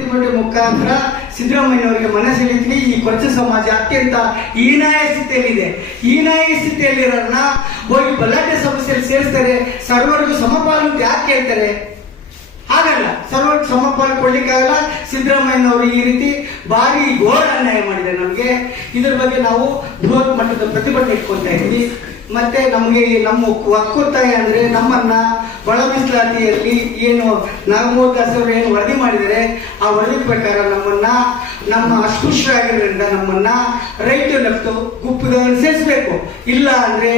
ಪ್ರತಿಭಟನೆ ಮುಖಾಂತರ ಸಿದ್ದರಾಮಯ್ಯನವರಿಗೆ ಮನಸ್ಸಲ್ಲಿದ್ವಿ. ಈ ಕೊಚ್ಚ ಸಮಾಜ ಅತ್ಯಂತ ಹೀನಾಯ ಸ್ಥಿತಿಯಲ್ಲಿದೆ. ಹೀನಾಯ ಸ್ಥಿತಿಯಲ್ಲಿರೋರನ್ನ ಹೋಗಿ ಬಲಾಢ್ಯ ಸಮಸ್ಯೆಯಲ್ಲಿ ಸೇರಿಸ್ತಾರೆ. ಸರ್ವರಿಗೂ ಸಮಪಾಲು ಅಂತ ಯಾಕೆ ಹೇಳ್ತಾರೆ? ಹಾಗಲ್ಲ, ಸರ್ವರಿಗೂ ಸಮಪಾಲು ಕೊಡ್ಲಿಕ್ಕಾಗಲ್ಲ. ಸಿದ್ದರಾಮಯ್ಯನವರು ಈ ರೀತಿ ಭಾರಿ ಘೋರ ಅನ್ಯಾಯ ಮಾಡಿದ್ದಾರೆ ನಮಗೆ. ಇದ್ರ ಬಗ್ಗೆ ನಾವು ಬೃಹತ್ ಮಟ್ಟದ ಪ್ರತಿಭಟನೆ ಇಟ್ಕೊಳ್ತಾ ಇದ್ವಿ. ಮತ್ತೆ ನಮಗೆ ನಮ್ಮ ಒಕ್ಕೂತಾಯ ಅಂದ್ರೆ ನಮ್ಮನ್ನ ಒಳ ಮೀಸಲಾತಿಯಲ್ಲಿ ಏನು ನಾಗಮೋಹನ್ ದಾಸ್ ಅವರು ಏನು ವರದಿ ಮಾಡಿದ್ದಾರೆ, ಆ ವರದಿ ಪ್ರಕಾರ ನಮ್ಮ ಅಸ್ಪೃಶ್ಯರಾಗಿರೋದ್ರಿಂದ ನಮ್ಮನ್ನ ರೈಟ್ ಲೆಫ್ಟ್ ಗುಂಪುಗಳನ್ನು ಸೇರಿಸಬೇಕು. ಇಲ್ಲ ಅಂದ್ರೆ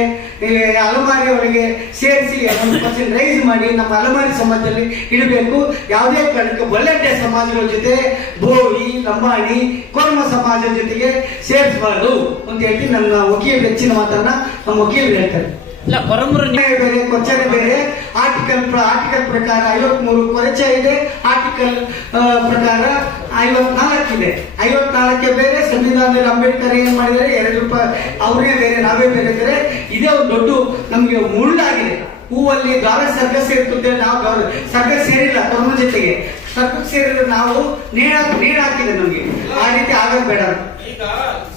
ಅಲಮಾರಿ ಅವರಿಗೆ ಸೇರಿಸಿ 1% ರೈಸ್ ಮಾಡಿ ನಮ್ಮ ಅಲಮಾರಿ ಸಮಾಜದಲ್ಲಿ ಇಡಬೇಕು. ಯಾವುದೇ ಕಾರಣಕ್ಕೆ ಬಲ್ಲಾಢ್ಯ ಸಮಾಜಗಳ ಜೊತೆ ಬೋವಿ, ಲಂಬಾಣಿ, ಕೋರ್ಮ ಸಮಾಜದ ಜೊತೆಗೆ ಸೇರಿಸಬಾರದು ಅಂತ ಹೇಳಿ ನನ್ನ ವಕೀಲ ಹೆಚ್ಚಿನ ಮಾತನ್ನ ನಮ್ಮ ವಕೀಲರು ಹೇಳ್ತಾರೆ. ಬೇರೆ ಕೊಚ್ಚರೆ ಬೇರೆ. ಆರ್ಟಿಕಲ್ ಪ್ರಕಾರ 53 ಕೊರಚೆ ಇದೆ, ಆರ್ಟಿಕಲ್ ಪ್ರಕಾರ 54 ಇದೆ. 54 ಬೇರೆ. ಸಂವಿಧಾನದಲ್ಲಿ ಅಂಬೇಡ್ಕರ್ ಏನ್ ಮಾಡಿದ್ದಾರೆ, ₹2 ಅವರೇ ಬೇರೆ ನಾವೇ ಬೇರೆ ಇದ್ದಾರೆ. ಇದೇ ಒಂದು ದೊಡ್ಡ ನಮ್ಗೆ ಮುಳ್ಳಾಗಿದೆ. ಹೂವಲ್ಲಿ ಗಾರ್ಮೆಂಟ್ ಸರ್ಕಸ್ ಸೇರ್ತದೆ, ನಾವು ಸರ್ಕಸ್ ಸೇರಿಲ್ಲ. ತಮ್ಮ ಜೊತೆಗೆ ಸರ್ಕಸ್ ಸೇರಿದ್ರೆ ನಾವು ನೀರು ಹಾಕಿದೆ ನಮ್ಗೆ. ಆ ರೀತಿ ಆಗೋದು ಬೇಡ. ಈಗ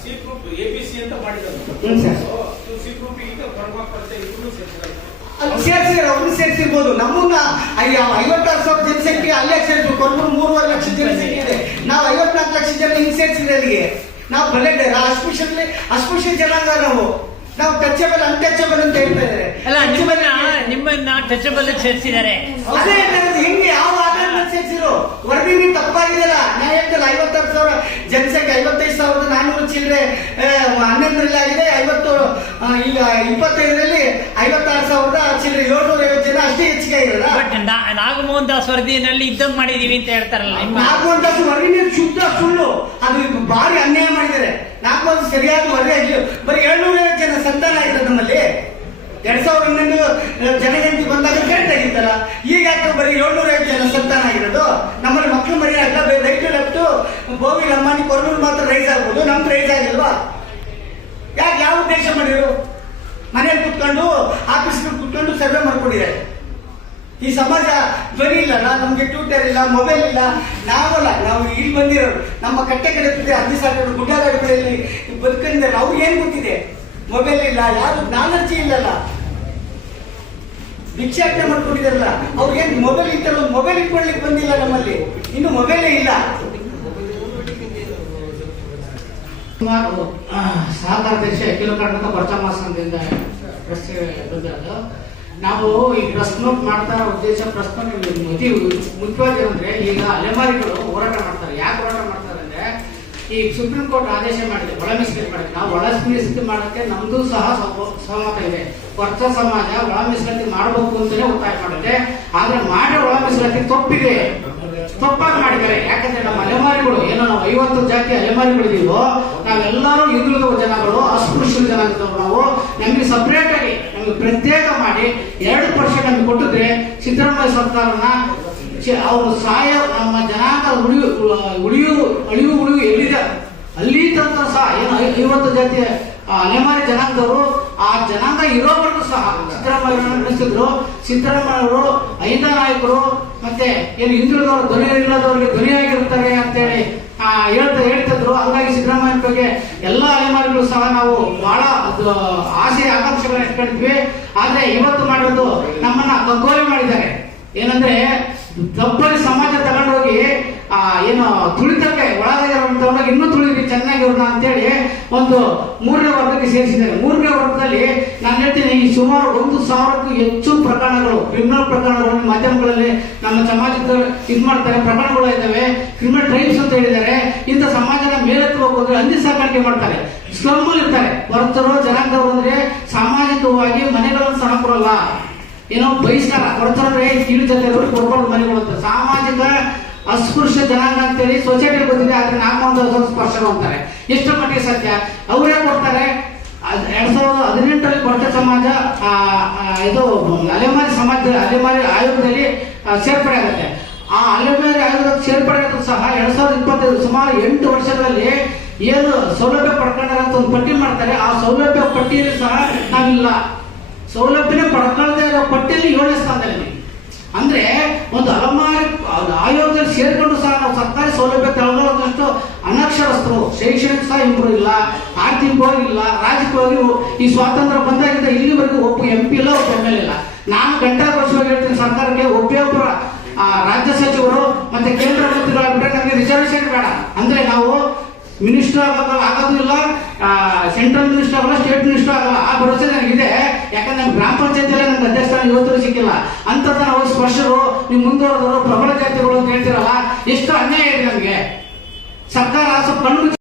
ಸಿ ಗ್ರೂಪ್ ABC ಅಂತ ಮಾಡಿದ್ದಾರೆ. ಸೇರಿಸಿದ್ರೆ ಅವ್ರು ಸೇರಿಸಿರ್ಬೋದು. ನಮ್ಮನ್ನ 56,000 ಜನಸಂಖ್ಯೆ ಅಲ್ಲೇ ಸೇರಿಸ್ಬೇಕು. 3.5 ಲಕ್ಷ ಜನಸಂಖ್ಯೆ ಇದೆ. ನಾವು 54 ಲಕ್ಷ ಜನ ಹಿಂಗ್ ಸೇರಿಸಿದ್ರೆ ಅಲ್ಲಿಗೆ ನಾವು ಬಲ್ಲಾಢ್ಯ ಅಸ್ಪೃಶ್ಯ ಜನಾಂಗ. ನಾವು ಟಚಬಲ್ ಅನ್ಟಚಬಲ್ ಅಂತ ಹೇಳ್ತಾ ಇದ್ದಾರೆ. ನಿಮ್ಮನ್ನ ಟಚಬಲ್ ಸೇರಿಸಿದ್ದಾರೆ. ಅದೇ ಹೆಂಗೆ ಯಾವ ಆಧಾರದ ಸೇರಿಸಿರು? ವರದಿ ತಪ್ಪಾಗಿದೆಯಲ್ಲ. ನ್ಯಾಯಾಲಯದಲ್ಲಿ 56,000 ಜನಸಂಖ್ಯೆ 55,400 ಚಿಲ್ಲರೆ 11ರಲ್ಲಿ ಆಗಿದೆ. ಈಗ 25ರಲ್ಲಿ 56,000 ಚಿಲ್ಲರೆ 750 ಜನ ಅಷ್ಟೇ ಹೆಚ್ಚಿಗೆ ಆಗಿರಲ್ಲ. ಬಟ್ ನಾಗಮೋಹನ್ ದಾಸ್ ವರದಿನಲ್ಲಿ ಇದ್ದಂಗೆ ಮಾಡಿದೀವಿ ಅಂತ ಹೇಳ್ತಾರಲ್ಲ. ನಾಗಮೋಹನ್ ದಾಸ್ ವರದಿ ಶುದ್ಧ ಸುಳ್ಳು. ಅದು ಭಾರಿ ಅನ್ಯಾಯ ಮಾಡಿದ್ದಾರೆ. ನಾಗಮೋಹನ್ ಸರಿಯಾದ ವರದಿ ಆಗಿಲ್ಲ. ಬರೀ 750 ಜನ ಸಂತಾನ ಆಗಿರೋದು ನಮ್ಮಲ್ಲಿ. 2011 ಜನಗಣತಿ ಬಂದಾಗ ಕೇಳ್ತಾಗಿತ್ತಲ್ಲ. ಈಗ ಯಾಕೆ ಬರೀ 750 ಜನ ಸಂತಾನ ಆಗಿರೋದು? ನಮ್ಮಲ್ಲಿ ಮಕ್ಕಳು ಮರಿ ಆಗಲ್ಲ. ರೈಟ್ ಲೆಫ್ಟ್ ಬೋವಿ, ಲಂಬಾಣಿ, ಕೊರನೂರು ಮಾತ್ರ ರೈಸ್ ಆಗ್ಬೋದು, ನಮ್ದು ರೈಸ್ ಆಗಿಲ್ವಾ? ಯಾಕೆ ಯಾವ ಉದ್ದೇಶ ಮಾಡಿದ್ರು? ಮನೇಲಿ ಕುತ್ಕೊಂಡು ಆಫೀಸ್ ಕುತ್ಕೊಂಡು ಸರ್ವೆ ಮಾಡ್ಕೊಂಡಿದ್ದಾರೆ. ಈ ಸಮಾಜ ಧ್ವನಿ ಇಲ್ಲ. ನಮ್ಗೆ ಟ್ವಿಟರ್ ಇಲ್ಲ, ಮೊಬೈಲ್ ಇಲ್ಲ. ನಾವು ಇಲ್ಲಿ ಬಂದಿರೋರು ನಮ್ಮ ಕಟ್ಟೆ ಕಡೆ 10,000 ಗುಡ್ಡಗಾಡುಗಳಲ್ಲಿ ಬದುಕೊಂಡಿದ್ದಾರೆ. ಅವ್ರಿಗೆ ಏನ್ ಗೊತ್ತಿದೆ? ಮೊಬೈಲ್ ಇಲ್ಲ, ಯಾರು ನಾಲೆಡ್ಜ್ ಇಲ್ಲಲ್ಲ. ಭಿಕ್ಷಾಟನೆ ಮಾಡ್ಕೊಂಡಿದಾರಲ್ಲ, ಅವ್ರಿಗೇನ್ ಮೊಬೈಲ್ ಇತ್ತಲ್ಲ, ಮೊಬೈಲ್ ಇಟ್ಕೊಳ್ಲಿಕ್ಕೆ ಬಂದಿಲ್ಲ. ನಮ್ಮಲ್ಲಿ ಇನ್ನು ಮೊಬೈಲೇ ಇಲ್ಲ. ಸುಮಾರು ಸಹಕಾರ ದೇಶ ಅಖಿಲ ಕರ್ನಾಟಕ ಕೊಚ್ಚಮ್ಮ ಸಂಘದಿಂದ ಪ್ರಶ್ನೆ ಬಂದಿರೋದು. ನಾವು ಈ ಪ್ರೆಸ್ ನೋಟ್ ಮಾಡ್ತಾ ಉದ್ದೇಶ ಪ್ರಶ್ನೆ ಮುಖ್ಯವಾಗಿ ಅಂದ್ರೆ, ಈಗ ಅಲೆಮಾರಿಗಳು ಹೋರಾಟ ಮಾಡ್ತಾರೆ. ಯಾಕೆ ಹೋರಾಟ ಮಾಡ್ತಾರೆ ಅಂದ್ರೆ, ಈ ಸುಪ್ರೀಂ ಕೋರ್ಟ್ ಆದೇಶ ಮಾಡಿದೆ ಒಳ ಮೀಸಲಾತಿ ಮಾಡಿದೆ. ನಾವು ಒಳ ಮೀಸಲಾತಿ ಮಾಡಕ್ಕೆ ನಮ್ದು ಸಹ ಸಹಮತ ಇದೆ. ಕೊಚ್ಚ ಸಮಾಜ ಒಳ ಮೀಸಲಾತಿ ಮಾಡಬೇಕು ಅಂತಾನೆ ಒತ್ತಾಯ ಮಾಡುತ್ತೆ. ಆದ್ರೆ ಮಾಡಿರೋ ಒಳ ಮೀಸಲಾತಿ ತಪ್ಪಿದೆ, ತಪ್ಪಾಗಿ ಮಾಡಿದ್ದಾರೆ. ಯಾಕಂದ್ರೆ ನಮ್ಮ ಅಲೆಮಾರಿಗಳು ಏನೋ ನಾವು 50 ಜಾತಿ ಅಲೆಮಾರಿಗಳಿದೀವೋ, ನಾವೆಲ್ಲರೂ ಹಿಂದುಳಿದ ಜನಗಳು, ಅಸ್ಪೃಶ್ಯ ಜನಾಂಗದವರು. ನಾವು ನಮಗೆ ಸಪರೇಟ್ ಆಗಿ ನಮಗೆ ಪ್ರತ್ಯೇಕ ಮಾಡಿ 2% ನಮಗೆ ಕೊಟ್ಟಿದ್ರೆ ಸಿದ್ದರಾಮಯ್ಯ ಸರ್ಕಾರನ ಅವರು ನಮ್ಮ ಜನಾಂಗ ಅಳಿವು ಎಲ್ಲಿದೆ ಅಲ್ಲಿ ತನಕ ಸಹ ಏನು 50 ಜಾತಿಯ ಅಲೆಮಾರಿ ಜನಾಂಗದವರು, ಆ ಜನಾಂಗ ಇರೋವರೆಗೂ ಸಹ ಸಿದ್ದರಾಮಯ್ಯ ನಡೆಸಿದ್ರು. ಸಿದ್ದರಾಮಯ್ಯವರು ಐದ ನಾಯಕರು ಮತ್ತೆ ಏನು ಹಿಂದುಳಿದವರು ಧ್ವನಿ ಇಲ್ಲದವರಿಗೆ ಧ್ವನಿಯಾಗಿರ್ತಾರೆ ಅಂತೇಳಿ ಹೇಳ್ತಿದ್ರು. ಹಂಗಾಗಿ ಸಿದ್ದರಾಮಯ್ಯ ಬಗ್ಗೆ ಎಲ್ಲ ಅಲೆಮಾರಿಗಳು ಸಹ ನಾವು ಬಹಳ ಆಸೆ ಆಕಾಂಕ್ಷೆಗಳನ್ನ ಇಟ್ಕೊಂಡಿದ್ವಿ. ಆದ್ರೆ ಇವತ್ತು ಮಾಡಿರೋದು ನಮ್ಮನ್ನ ಕಗ್ಗೋಲೆ ಮಾಡಿದ್ದಾರೆ. ಏನಂದ್ರೆ ತಪ್ಪಲ್ಲಿ ಸಮಾಜ ತಗೊಂಡೋಗಿ ಏನು ತುಳಿತಕ್ಕೆ ಒಳಗಾಗಿರುವಂತವ್ರನ್ನ ಇನ್ನೂ ತುಳಿದ್ವಿ ಚೆನ್ನಾಗಿವ್ರನ್ನ ಅಂತೇಳಿ ಒಂದು 3ನೇ ವರ್ಗಕ್ಕೆ ಸೇರಿಸಿದ್ದಾರೆ. 3ನೇ ವರ್ಗದಲ್ಲಿ ನಾನು ಹೇಳ್ತೀನಿ, ಈ ಸುಮಾರು 1,000ಕ್ಕೂ ಹೆಚ್ಚು ಪ್ರಕರಣಗಳು, ಕ್ರಿಮಿನಲ್ ಪ್ರಕರಣಗಳು ಮಾಧ್ಯಮಗಳಲ್ಲಿ ನಮ್ಮ ಸಮಾಜದ ಮಾಡ್ತಾರೆ. ಪ್ರಕರಣಗಳು ಇದ್ದಾವೆ. ಕ್ರಿಮಿನಲ್ ಟ್ರೈಬ್ಸ್ ಅಂತ ಹೇಳಿದ್ದಾರೆ. ಇಂಥ ಸಮಾಜದ ಮೇಲೆತ್ತು ಹೋಗೋದ್ರೆ ಹಂದಿ ಸಾಕಾಣಿಕೆ ಮಾಡ್ತಾರೆ. ಸ್ಲಮ್ ಇರ್ತಾರೆ. ಹೊರತರು ಜನಾಂಗದವರು ಅಂದ್ರೆ ಸಾಮಾಜಿಕವಾಗಿ ಮನೆಗಳನ್ನು ಸಹ ಕೊಡಲ್ಲ. ಏನೋ ಬಹಿಷ್ಕಾರ ಹೊರತಂದ್ರೆ ಕೀಳು ಜೊತೆಯವರು ಕೊಡ್ಕೊಂಡು ಮನೆಗಳು ಅಂತ. ಸಾಮಾಜಿಕ ಅಸ್ಪೃಶ್ಯ ಜನಾಂಗ ಅಂತೇಳಿ ಸೊಸೈಟಿ ಬಂದಿದೆ. ಆದ್ರೆ ನಾಗಮೋಹನ್ ಸ್ಪರ್ಶರು ಅಂತಾರೆ. ಎಷ್ಟು ಮಟ್ಟಿಗೆ ಸತ್ಯ? ಅವರೇ ಕೊಡ್ತಾರೆ. 2018ರಲ್ಲಿ ಕೊರಟ ಸಮಾಜ ಇದು ಅಲೆಮಾರಿ ಅಲೆಮಾರಿ ಆಯೋಗದಲ್ಲಿ ಸೇರ್ಪಡೆ ಆಗುತ್ತೆ. ಆ ಅಲೆಮಾರಿ ಆಯೋಗಕ್ಕೆ ಸೇರ್ಪಡೆ ಆದರೂ ಸಹ 2025 ಸುಮಾರು 8 ವರ್ಷಗಳಲ್ಲಿ ಏನು ಸೌಲಭ್ಯ ಪಡ್ಕೊಂಡಾರ ಅಂತ ಒಂದು ಪಟ್ಟಿ ಮಾಡ್ತಾರೆ. ಆ ಸೌಲಭ್ಯ ಪಟ್ಟಿಯಲ್ಲಿ ಸಹ ನಾವಿಲ್ಲ. ಸೌಲಭ್ಯನ ಪಡ್ಕೊಳ್ಳದೆ ಇರೋ ಪಟ್ಟಿಯಲ್ಲಿ 7ನೇ ಸ್ಥಾನದಲ್ಲಿ. ಅಂದ್ರೆ ಒಂದು ಅಲೆಮಾರಿ ಆಯೋಗದಲ್ಲಿ ಸೇರ್ಕೊಂಡು ಸಹ ನಾವು ಸರ್ಕಾರಿ ಒಬ್ಬರು ಇಲ್ಲ, ಆರ್ಥಿಕವಾಗಿ ಇಲ್ಲ, ರಾಜಕೀಯವಾಗಿ ಈ ಸ್ವಾತಂತ್ರ್ಯ ಬಂದಾಗಿಂದ ಇಲ್ಲಿವರೆಗೂ ಒಬ್ಬ MP ಇಲ್ಲ, ಒಬ್ಬ MLA ಇಲ್ಲ. ನಾನು ಗಂಟಾಘೋಷವಾಗಿ ಹೇಳ್ತೀನಿ ಸರ್ಕಾರಕ್ಕೆ, ಒಬ್ಬೊಬ್ಬರ ರಾಜ್ಯ ಸಚಿವರು ಮತ್ತೆ ಕೇಂದ್ರ ಮಂತ್ರಿಗಳಾಗ್ಬಿಟ್ರೆ ನಮಗೆ ರಿಸರ್ವೇಶನ್ ಬೇಡ. ಅಂದ್ರೆ ನಾವು ಮಿನಿಸ್ಟರ್ ಆಗೋದು ಇಲ್ಲ, ಸೆಂಟ್ರಲ್ ಮಿನಿಸ್ಟರ್ ಆಗಲ್ಲ, ಸ್ಟೇಟ್ ಮಿನಿಸ್ಟರ್ ಆಗಲ್ಲ. ಆ ಭರವಸೆ ನನಗಿದೆ. ಯಾಕಂದ್ರೆ ನಮ್ಮ ಗ್ರಾಮ ಪಂಚಾಯತಿಯಲ್ಲೇ ನಮ್ಗೆ ಅಧ್ಯಕ್ಷ ಇವತ್ತು ಸಿಕ್ಕಿಲ್ಲ. ಅಂತದ ನಾವು ಸ್ಪರ್ಶರು, ನೀವು ಮುಂದುವರೆದವರು, ಪ್ರಬಲ ಜಾತಿಗಳು ಅಂತ ಹೇಳ್ತಿರಲ್ಲ, ಎಷ್ಟು ಅನ್ಯಾಯ ಇದೆ ನಮಗೆ. ಸರ್ಕಾರ ಸ್ವಲ್ಪ ಕಣ್ಣು